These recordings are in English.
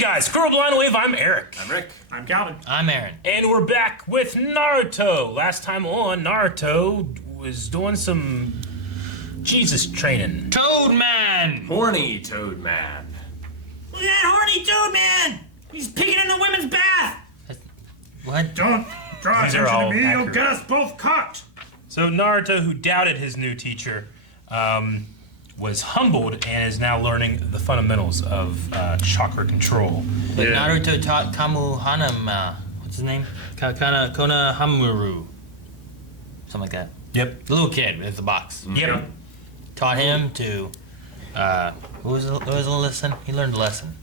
guys, Squirrel Blind Wave, I'm Eric. I'm Rick. I'm Calvin. I'm Aaron. And we're back with Naruto. Last time on, Naruto was doing some Jesus training. Toad Man! Horny Toad Man. Look at that horny Toad Man! He's peeking in the women's bath! What? Don't draw These are attention all to me, you'll accurate. get us both caught! So Naruto, who doubted his new teacher, was humbled and is now learning the fundamentals of chakra control. But Naruto taught Kamuhanama. What's his name? Konohamaru. Something like that. Yep. The little kid with the box. Yep. Taught him to. What was the lesson? He learned a lesson.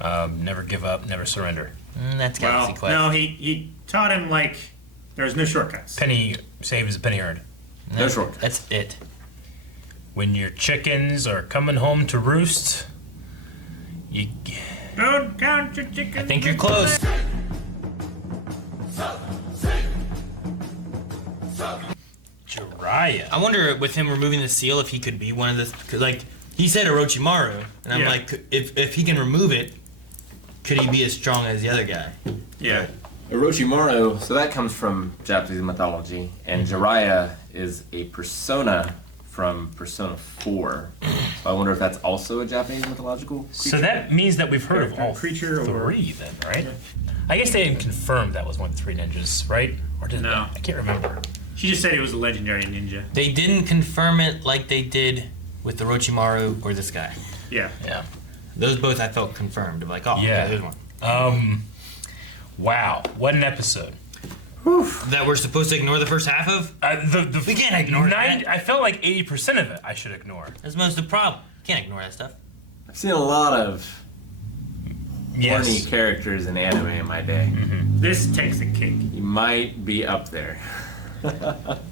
Never give up, never surrender. That's Galaxy Well, Quest. no, he taught him, like, there's no shortcuts. Penny saved is a penny earned. No shortcuts. That's it. When your chickens are coming home to roost, you... Don't count your chickens. I think you're close. Jiraiya. I wonder with him removing the seal if he could be one of the. Cause like he said Orochimaru, and I'm like, if he can remove it, could he be as strong as the other guy? Yeah. Orochimaru, so that comes from Japanese mythology, and Jiraiya is a persona from Persona 4. So I wonder if that's also a Japanese mythological creature? So that means that we've heard of all Creature or- three then, right? Yeah. I guess they didn't confirm that was one of the three ninjas, right? Or did No. they? I can't remember. She just said he was a legendary ninja. They didn't confirm it like they did with Orochimaru or this guy. Yeah. Yeah. Those both I felt confirmed. I'm like, oh, Yeah. okay, there's one. Wow, what an episode. That we're supposed to ignore the first half of? We can't ignore that. I felt like 80% of it I should ignore. That's most of the problem. Can't ignore that stuff. I've seen a lot of horny Yes. characters in anime in my day. This takes a cake. You might be up there.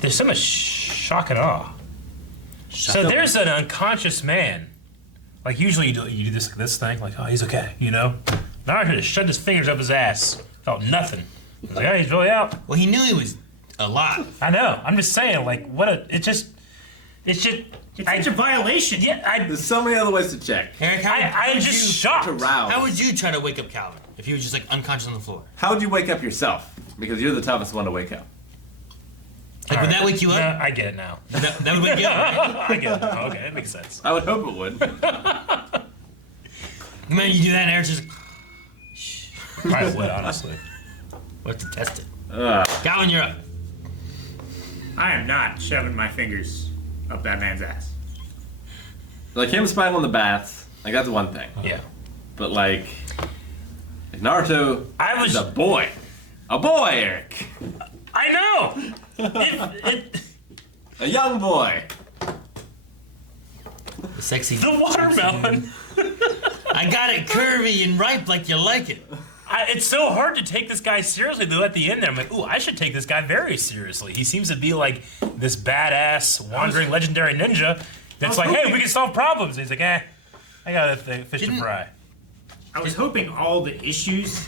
There's so much shock and awe. So there's an unconscious man. Like usually you do this thing, like, oh, he's okay, you know? Naruto just shoved his fingers up his ass. Felt nothing. I was like, oh, he's really out. Well, he knew he was alive. I know. I'm just saying, like, it's just. It's such a violation. Yeah, There's so many other ways to check. Eric, I'm just shocked. To rouse. How would you try to wake up Calvin if he was just like unconscious on the floor? How would you wake up yourself? Because you're the toughest one to wake up. Like, would that wake you up? No, I get it now. That would wake you up, right? I get it now. Okay, that makes sense. I would hope it would. Man, you do that and Eric's just Probably would, honestly. what to test it. Ugh. Calvin, you're up. I am not shoving my fingers up that man's ass. Like him spying on the baths, like that's one thing. Yeah. But like, if Naruto is a boy, Eric, I know! a young boy. The sexy. The watermelon! I got it curvy and ripe like you like it. It's so hard to take this guy seriously, though, at the end there. I'm like, ooh, I should take this guy very seriously. He seems to be like this badass, wandering, legendary ninja that's like, hey, we can solve problems. And he's like, I got a fish to fry. I was hoping all the issues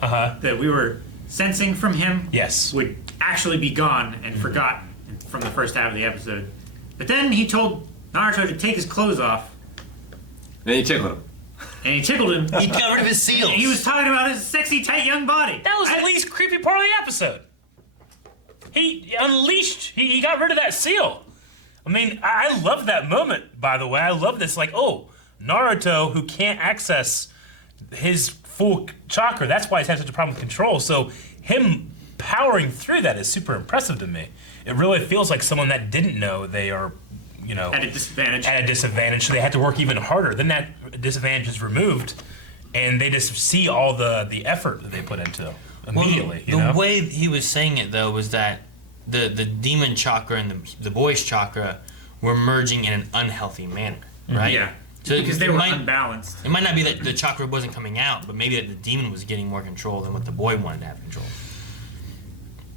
that we were sensing from him Yes. would actually be gone and forgotten from the first half of the episode. But then he told Naruto to take his clothes off, Then you tickled him. and he tickled him. He got rid of his seals. He was talking about his sexy, tight, young body. That was the least creepy part of the episode. He unleashed, he got rid of that seal. I mean, I love that moment, by the way. I love this, like, oh, Naruto, who can't access his full chakra, that's why he's had such a problem with control. So him powering through that is super impressive to me. It really feels like someone that didn't know they are, you know, At a disadvantage. at a disadvantage, so they had to work even harder. Then that disadvantage is removed, and they just see all the effort that they put into immediately. The way he was saying it though was that the demon chakra and the boy's chakra were merging in an unhealthy manner, right? Yeah. So Because they were unbalanced. It might not be that the chakra wasn't coming out, but maybe that the demon was getting more control than what the boy wanted to have control.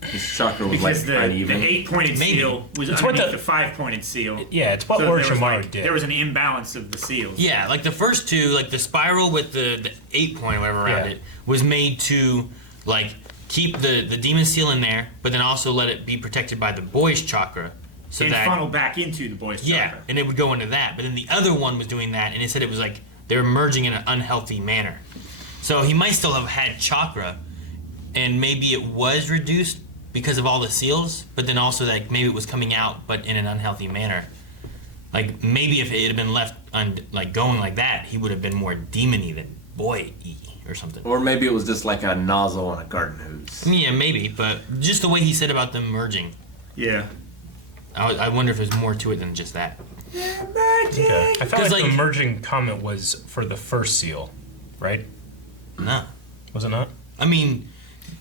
His chakra was Because like the uneven. 8-pointed Maybe. seal was It's what underneath the- the 5-pointed seal. Yeah, it's what So there was, Orochimaru did. There was an imbalance of the seals. Yeah, like the first two, like the spiral with the 8-point or whatever around Yeah. it, was made to like keep the demon seal in there, but then also let it be protected by the boy's chakra. So And that funnel back into the boy's yeah, chakra. and it would go into that. But then the other one was doing that, and it said it was like they were merging in an unhealthy manner. So he might still have had chakra, and maybe it was reduced because of all the seals, but then also like maybe it was coming out, but in an unhealthy manner. Like maybe if it had been left going like that, he would have been more demony than boy-y or something. Or maybe it was just like a nozzle on a garden hose. I mean, yeah, maybe, but just the way he said about them merging, Yeah. I wonder if there's more to it than just that. Okay. I felt 'Cause, like the like- merging comment was for the first seal, right? No, Was it not? I mean,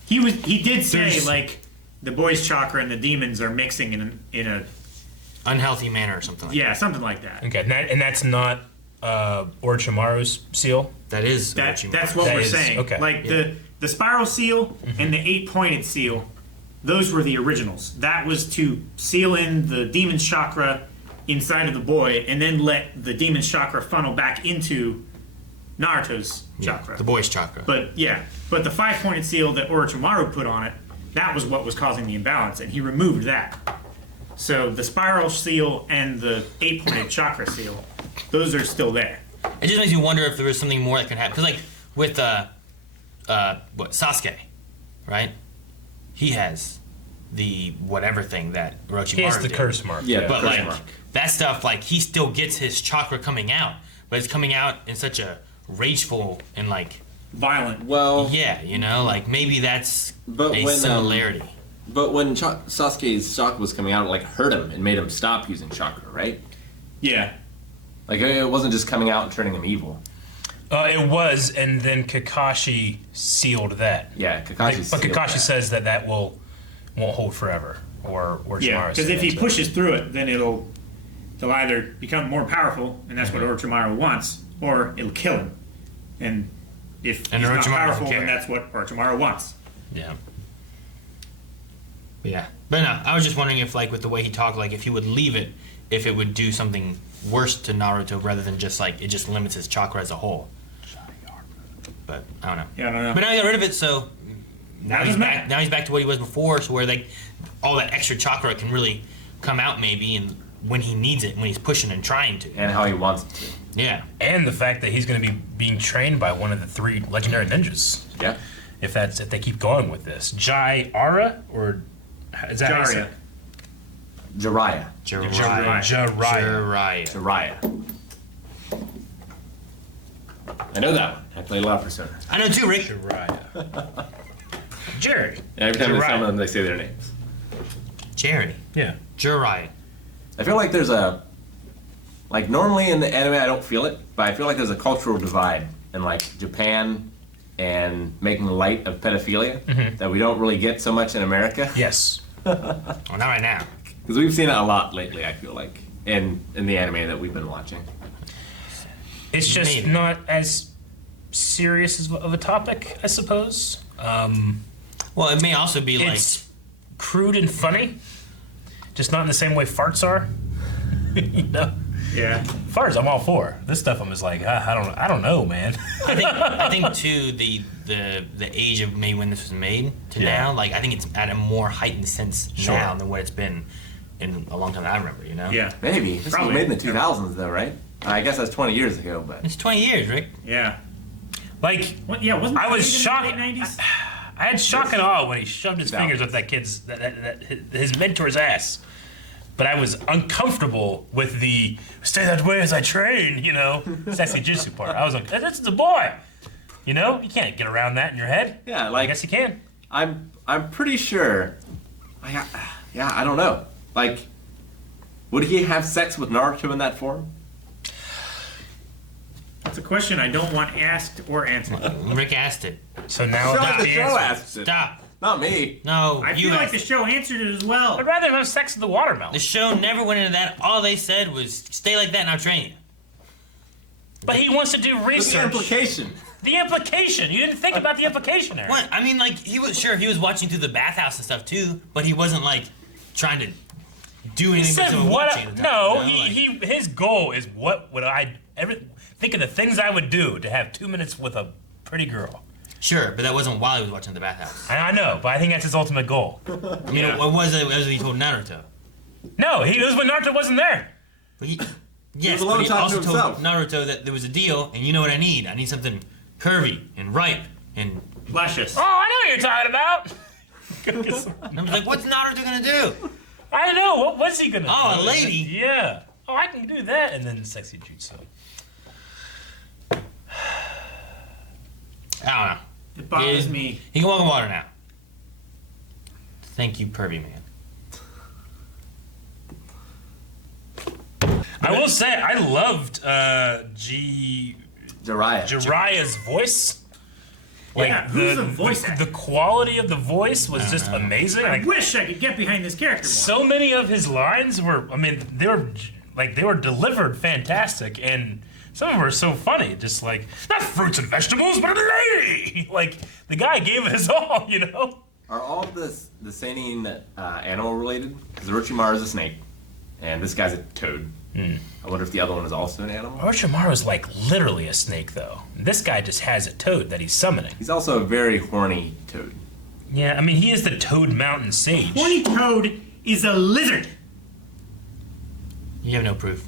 He did say There's- like the boy's chakra and the demons are mixing in a unhealthy manner or something like yeah, something like that. Okay, and that's not Orochimaru's seal? that. That is That's Orochimaru. what That we're is- saying. okay. Like the spiral seal and the 8-pointed seal, those were the originals. That was to seal in the demon's chakra inside of the boy, and then let the demon's chakra funnel back into Naruto's chakra. the boy's chakra. But the 5-pointed seal that Orochimaru put on it, that was what was causing the imbalance, and he removed that. So the spiral seal and the 8-pointed chakra seal, those are still there. It just makes me wonder if there was something more that could happen. Because like with Sasuke, right? He has the whatever thing that Orochimaru He has the did. curse mark. Yeah, But curse like mark. that stuff, like he still gets his chakra coming out, but it's coming out in such a rageful and like Violent. Well, yeah, you know, like maybe that's But a when, similarity. but when Sasuke's chakra was coming out, it like hurt him and made him stop using chakra, right? Yeah. Like it wasn't just coming out and turning him evil. It was, and then Kakashi sealed that. Yeah, Kakashi. But Kakashi says that won't hold forever, or Yeah, Orochimaru because said if he that. pushes through it, then they'll either become more powerful, and that's what Orochimaru wants, or it'll kill him. And if And he's not Orochimaru powerful, doesn't then care. that's what Orochimaru wants. Yeah. Yeah. But no, I was just wondering if, like, with the way he talked, like, if he would leave it, if it would do something worse to Naruto rather than just, like, it just limits his chakra as a whole. But, I don't know. Yeah, I don't know. But now he got rid of it, so now That he's doesn't back. matter. Now he's back to what he was before, so where, like, all that extra chakra can really come out maybe and when he needs it, when he's pushing and trying to. And how he wants it to. Yeah. And the fact that he's going to be being trained by one of the 3 legendary ninjas. Yeah. If they keep going with this, Jiraiya, or is that how you say Jiraiya. it? Jiraiya. Jiraiya. Jiraiya. I know that one. I play a lot of Persona. I know too, Rick. Jiraiya. Jerry. Every time they Jiraiya. summon them, they say their names. Jerry. Yeah. Jiraiya. I feel like there's a, like normally in the anime I don't feel it, but I feel like there's a cultural divide in like Japan and making light of pedophilia that we don't really get so much in America. Yes. Well, not right now. Because we've seen it a lot lately, I feel like, in the anime that we've been watching. It's just Maybe. not as serious of a topic, I suppose. Well, it may also be like It's crude and funny, just not in the same way farts are. You know, Yeah. farts I'm all for. This stuff I'm just like I don't know, man. I think too the age of maybe when this was made to Yeah. now, like I think it's at a more heightened sense Sure. now than what it's been in a long time that I remember. You know. Yeah. Maybe. This was Probably. made in the 2000s, though, right? I guess that's 20 years ago, but It's 20 years, Rick. Yeah. Like What? Yeah. Wasn't I was it shocked. in the late 90s? I had shock and awe when he shoved his No. fingers up that kid's his mentor's ass. But I was uncomfortable with the stay that way as I train, you know, sexy jutsu part. I was like, this is a boy. You know, you can't get around that in your head. yeah, I like guess you can. I'm pretty sure. I don't know. Like, would he have sex with Naruto in that form? That's a question I don't want asked or answered. Rick asked it. So now I feel like that's the the show answer. asks it. Stop. Not me. No, I you feel like asked the it. show answered it as well. I'd rather have sex with the watermelon. The show never went into that. All they said was, "Stay like that, and I'll train you." But he wants to do What's the research. implication? The implication. You didn't think about the implication there. What? I mean, like he was watching through the bathhouse and stuff too, but he wasn't like trying to do He anything. said but someone what? watching at the time, No, you know? his goal is what would I ever think of the things I would do to have 2 minutes with a pretty girl. Sure, but that wasn't while he was watching the bathhouse. And I know, but I think that's his ultimate goal. I mean, what was it? As he told Naruto. No, it was when Naruto wasn't there. But he, Yes, alone but he talking also to told himself. Naruto that there was a deal, and you know what I need? I need something curvy and ripe and. Luscious. Oh, I know what you're talking about. Go get some- I was like, what's Naruto gonna do? I know. What was he gonna do? Oh, a lady. Yeah. Oh, I can do that. And then sexy jutsu. I don't know. It bothers me. He can walk in water now. Thank you, pervy man. I will say, I loved Jiraiya's voice. Yeah, who's the voice actor? The quality of the voice was just amazing. I Like, wish I could get behind this character more. so many of his lines were, I mean, they were delivered fantastic, and some of them were so funny. Just like, not fruits and vegetables, but a lady. Like, the guy gave it his all, you know. Are all of the seinen animal related? Because Orochimaru is a snake, and this guy's a toad. I wonder if the other one is also an animal. Orochimaru's like literally a snake, though. This guy just has a toad that he's summoning. He's also a very horny toad. Yeah, I mean, he is the Toad Mountain Sage. Horny toad is a lizard. You have no proof.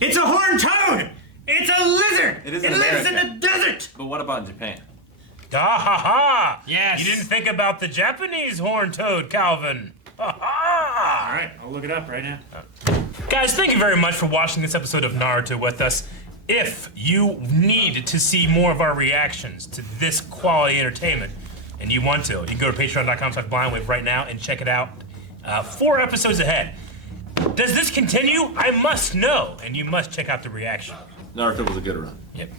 It's a horned toad. It's a lizard. It is in lives in America. the desert. But what about in Japan? Ah ha ha! Yes. You didn't think about the Japanese horned toad, Calvin. Ha ha! All right, I'll look it up right now. Guys, thank you very much for watching this episode of Naruto with us. If you need to see more of our reactions to this quality entertainment, and you want to, you can go to patreon.com/blindwave right now and check it out. 4 episodes ahead. Does this continue? I must know, and you must check out the reaction. Naruto was a good run. Yep.